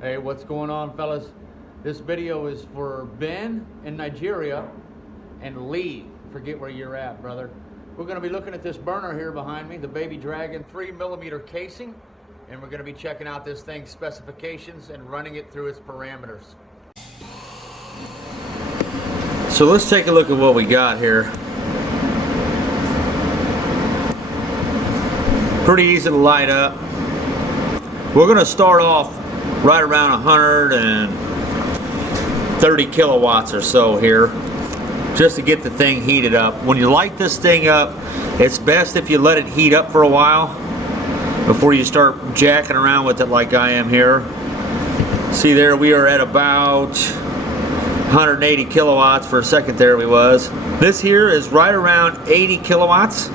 Hey, what's going on, fellas? This video is for Ben in Nigeria and Lee. Forget where you're at, brother. We're going to be looking at this burner here behind me, the Baby Dragon 3mm casing, and we're going to be checking out this thing's specifications and running it through its parameters. So let's take a look at what we got here. Pretty easy to light up. We're going to start off right around 130 kilowatts or so here, just to get the thing heated up. When you light this thing up, it's best if you let it heat up for a while before you start jacking around with it like I am here. See there, we are at about 180 kilowatts for a second there we was. This here is right around 80 kilowatts.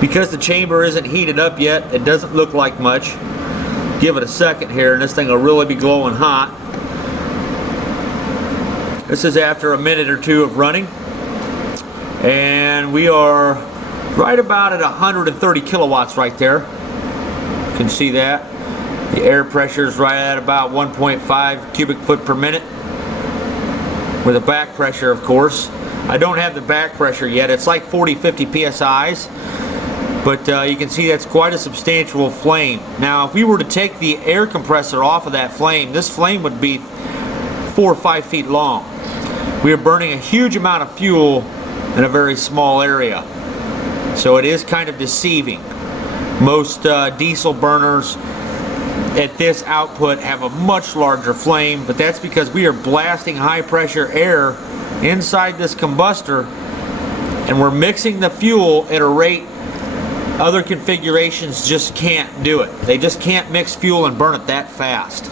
Because the chamber isn't heated up yet, it doesn't look like much. Give it a second here and this thing will really be glowing hot. This is after a minute or two of running. And we are right about at 130 kilowatts right there. You can see that. The air pressure is right at about 1.5 cubic foot per minute. With a back pressure, of course. I don't have the back pressure yet. It's like 40-50 psi's. But you can see that's quite a substantial flame. Now if we were to take the air compressor off of that flame, this flame would be 4 or 5 feet long. We are burning a huge amount of fuel in a very small area. So it is kind of deceiving. Most diesel burners at this output have a much larger flame, but that's because we are blasting high pressure air inside this combustor and we're mixing the fuel at a rate other configurations just can't do it. They just can't mix fuel and burn it that fast.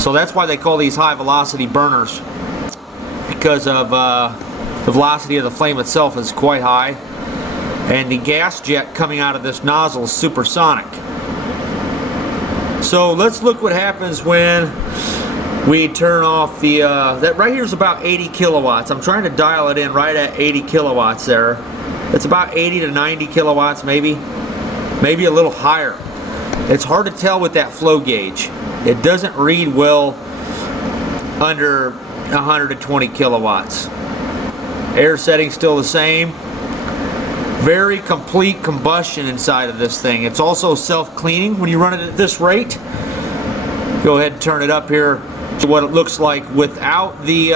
So that's why they call these high velocity burners, because of the velocity of the flame itself is quite high and the gas jet coming out of this nozzle is supersonic. So let's look what happens when we turn off the that right here is about 80 kilowatts. I'm trying to dial it in right at 80 kilowatts there. It's about 80 to 90 kilowatts maybe a little higher. It's hard to tell with that flow gauge. It doesn't read well under 120 kilowatts. Air setting still the same. Very complete combustion inside of this thing. It's also self-cleaning when you run it at this rate. Go ahead and turn it up here to what it looks like without the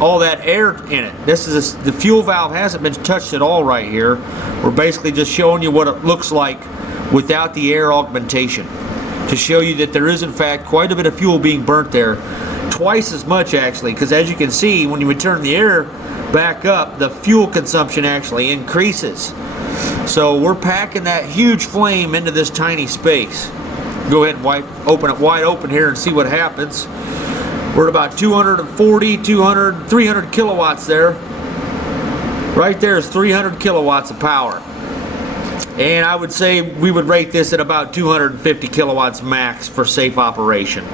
all that air in it. This is the fuel valve hasn't been touched at all right here. We're basically just showing you what it looks like without the air augmentation, to show you that there is in fact quite a bit of fuel being burnt there, twice as much actually, because as you can see when you return the air back up, the fuel consumption actually increases. So we're packing that huge flame into this tiny space. Go ahead and open it wide open here and see what happens. We're at about 240, 200, 300 kilowatts there. Right there is 300 kilowatts of power. And I would say we would rate this at about 250 kilowatts max for safe operation.